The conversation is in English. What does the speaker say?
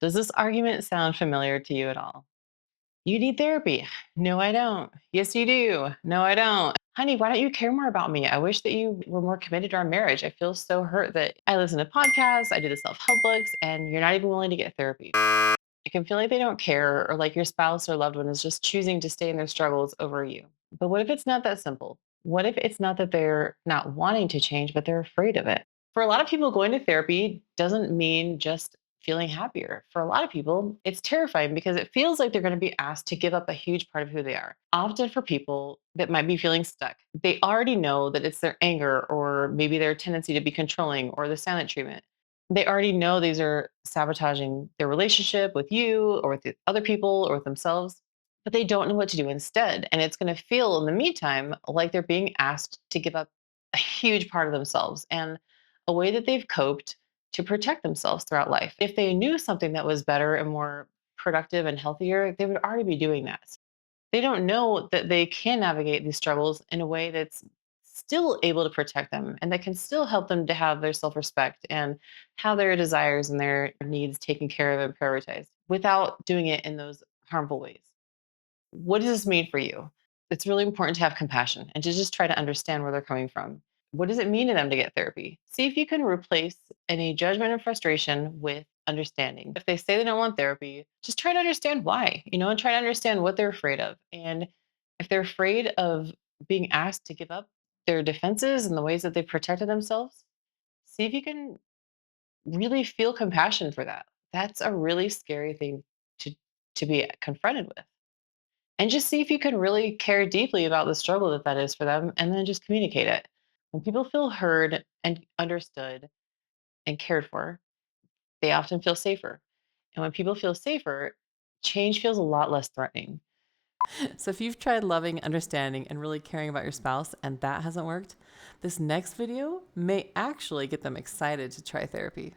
Does this argument sound familiar to you at all? You need therapy. No, I don't. Yes, you do. No, I don't. Honey, why don't you care more about me? I wish that you were more committed to our marriage. I feel so hurt that I listen to podcasts, I do the self help books, and you're not even willing to get therapy. It can feel like they don't care or like your spouse or loved one is just choosing to stay in their struggles over you. But what if it's not that simple? What if it's not that they're not wanting to change, but they're afraid of it? For a lot of people, going to therapy doesn't mean just feeling happier. For a lot of people, it's terrifying because it feels like they're going to be asked to give up a huge part of who they are. Often for people that might be feeling stuck, they already know that it's their anger or maybe their tendency to be controlling or the silent treatment. They already know these are sabotaging their relationship with you or with the other people or with themselves, but they don't know what to do instead. And it's going to feel in the meantime like they're being asked to give up a huge part of themselves and a way that they've coped to protect themselves throughout life. If they knew something that was better and more productive and healthier, they would already be doing that. They don't know that they can navigate these struggles in a way that's still able to protect them and that can still help them to have their self-respect and have their desires and their needs taken care of and prioritized without doing it in those harmful ways. What does this mean for you? It's really important to have compassion and to just try to understand where they're coming from. What does it mean to them to get therapy? See if you can replace any judgment and frustration with understanding. If they say they don't want therapy, just try to understand why, and try to understand what they're afraid of. And if they're afraid of being asked to give up their defenses and the ways that they've protected themselves, see if you can really feel compassion for that. That's a really scary thing to to be confronted with, and just see if you can really care deeply about the struggle that is for them and then just communicate it. When people feel heard and understood and cared for, they often feel safer. And when people feel safer, change feels a lot less threatening. So if you've tried loving, understanding, and really caring about your spouse and that hasn't worked, this next video may actually get them excited to try therapy.